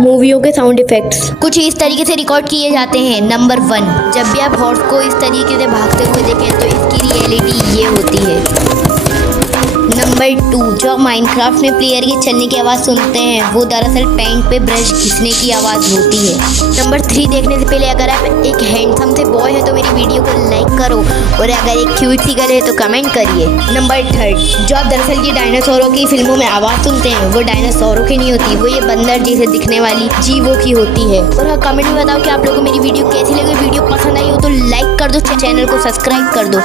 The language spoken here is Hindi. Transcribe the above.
मूवियों के साउंड इफेक्ट्स कुछ इस तरीके से रिकॉर्ड किए जाते हैं। नंबर 1, जब भी आप हॉर्स को इस तरीके से भागते हुए देखें तो इसकी रियलिटी ये होती है। नंबर 2, जो आप माइनक्राफ्ट में प्लेयर के चलने की आवाज़ सुनते हैं वो दरअसल पेंट पे ब्रश घिसने की आवाज़ होती है। नंबर 3, देखने से पहले अगर आप एक हैंडसम से बॉय है तो मेरी वीडियो को लाइक करो, और अगर एक क्यूट सी गर्ल है तो कमेंट करिए। नंबर 3, जो आप दरअसल ये डायनासोरों की फिल्मों में आवाज़ सुनते हैं वो डायनासोरों की नहीं होती, वो ये बंदर जैसे दिखने वाली जीवों की होती है। और हाँ, कमेंट में बताओ कि आप लोगों को मेरी वीडियो कैसी लगी। वीडियो पसंद आई हो तो लाइक कर दो, चैनल को सब्सक्राइब कर दो।